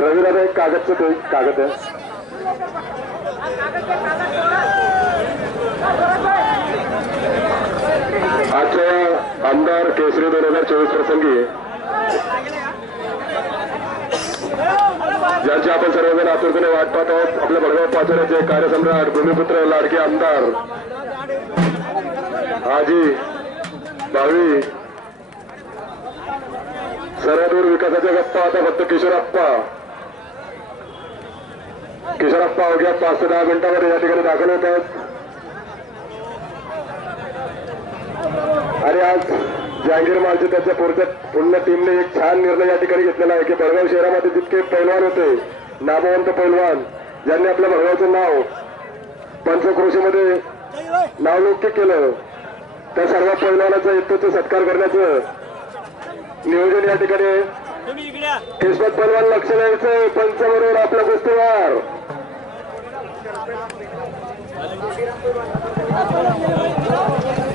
रवी दादा एक कागदचं ते कागद आहे. आजच्या आमदार केसरी दोन हजार चोवीस प्रसंगी. ज्यांची आपण सर्वजण आतुरतेने वाट पाहत आहोत आपल्या बडगाव पाचोऱ्याचे कार्यसम्राट भूमिपुत्र लाडके आमदार आजी भावी सर्वदूर विकासाच्या गप्पा. आता फक्त किशोरप्पा किशोरप्पा अवघ्या पाच ते दहा मिनिटांमध्ये या ठिकाणी दाखल होत आहेत. आणि आज जहांगीर मालचे त्याच्या पुढच्या पूर्ण टीमने एक छान निर्णय या ठिकाणी घेतलेला आहे की बेळगाव शहरामध्ये जितके पैलवान होते नामवंत पैलवान ज्यांनी आपल्या बेळगावचं नाव पंचक्रोशीमध्ये नावलौकिक केलं त्या सर्व पैलवानाचा इतकं सत्कार करण्याचं नियोजन या ठिकाणी किस्मत पैलवान लक्ष द्यायचं पंच बरोबर आपला कुस्तीवार you.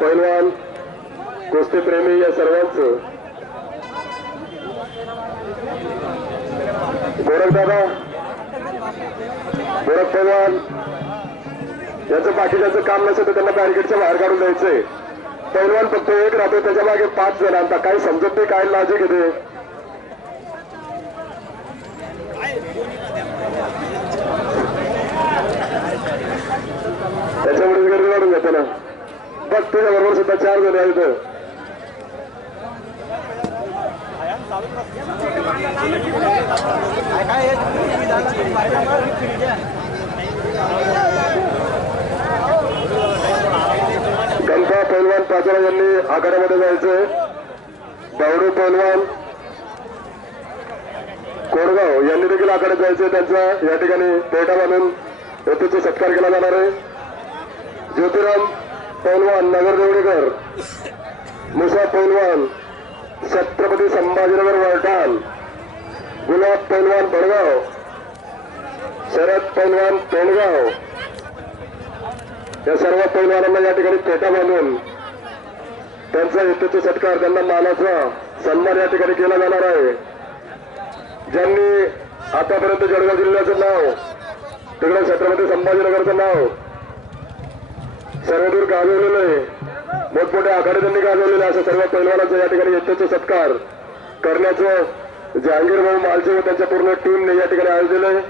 पैलवान कुस्तीप्रेमी या सर्वांचं. गोरख दादा गोरख पैलवान याचं बाकीच्याचं काम नसेल तर त्यांना बॅरिकेडच्या बाहेर काढून द्यायचंय. पैलवान फक्त एक राहतो त्याच्यामागे पाच जण आता काही समजत नाही काय लॉजिक घेते बघ तुझ्या बरोबर सुद्धा चार जण आहेत. गंगा पैलवान पाचोरा यांनी आखाड्यामध्ये जायचंय बावडू पैलवान कोरगाव यांनी देखील आखाड्यात जायचंय त्यांचा या ठिकाणी पेटा बांधून यथोचित सत्कार केला जाणार आहे. ज्योतिराम पैलवान नगर देवडेकर मुसा पैलवान छत्रपती संभाजीनगर वरठाण गुलाब पैलवान भडगाव शरद पैलवान पेणगाव या सर्व पैलवानांना या ठिकाणी पेटा बांधून त्यांचा युद्धचे सत्कार त्यांना मानाचा सन्मान या ठिकाणी केला जाणार आहे. ज्यांनी आतापर्यंत जळगाव जिल्ह्याचं नाव तिकडे छत्रपती संभाजीनगरचं नाव सर्वदूर गाजवलेलं आहे. मोठमोठ्या आघाडी त्यांनी गाजवलेलं आहे असं सर्व पैलवानांचा या ठिकाणी युद्धचे सत्कार करण्याचं जहांगीर भाऊ मालजी व त्यांच्या पूर्ण टीमने या ठिकाणी आयोजन आहे.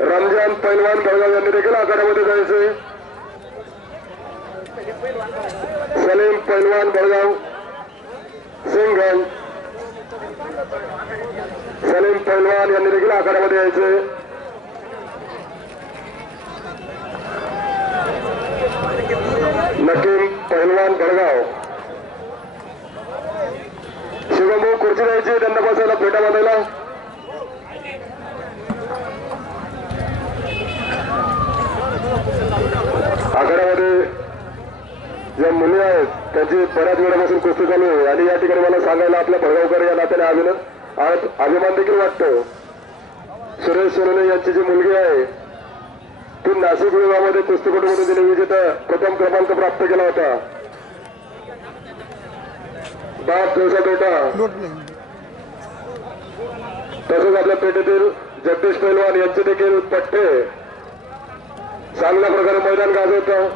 रमजान पैलवान बळगाव यांनी देखील आखाड्यामध्ये जायचे सलीम पैलवान बळगाव सिंघल. सलीम पैलवान यांनी देखील आखाड्यामध्ये यायचे नकीम पैलवान बेळगाव शिवभाऊ खुर्ची द्यायची त्यांना बसायला पेटा बांधायला आखाड्यामध्ये ज्या मुली आहेत. त्यांची बऱ्याच वेळापासून कुस्ती चालू आहे. आणि या ठिकाणी मला सांगायला आपल्या भडगावकर या नात्याने अभिनंद आज अभिमान देखील वाटतो. सुरेश सोनोने यांची जी मुलगी आहे ती नाशिक विभागामध्ये कुस्तीपटूमध्ये तिने विजेता प्रथम क्रमांक प्राप्त केला होता. बाप दिवसा बेटा तसंच आपल्या पेठेतील जगदीश पैलवान यांचे देखील पट्टे चांगल्या प्रकारे मैदान गाजवतं.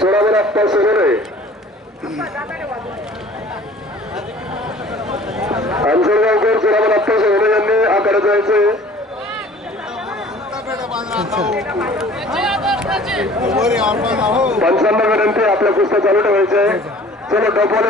सोडावर आप्पा सोनवणे अंजनगावकर सोडावर आप्पा सोनवणे यांनी आकडे जायचे पंचांना विनंती आपल्या कुस्त्या चालू ठेवायचे. चलो टोपवाले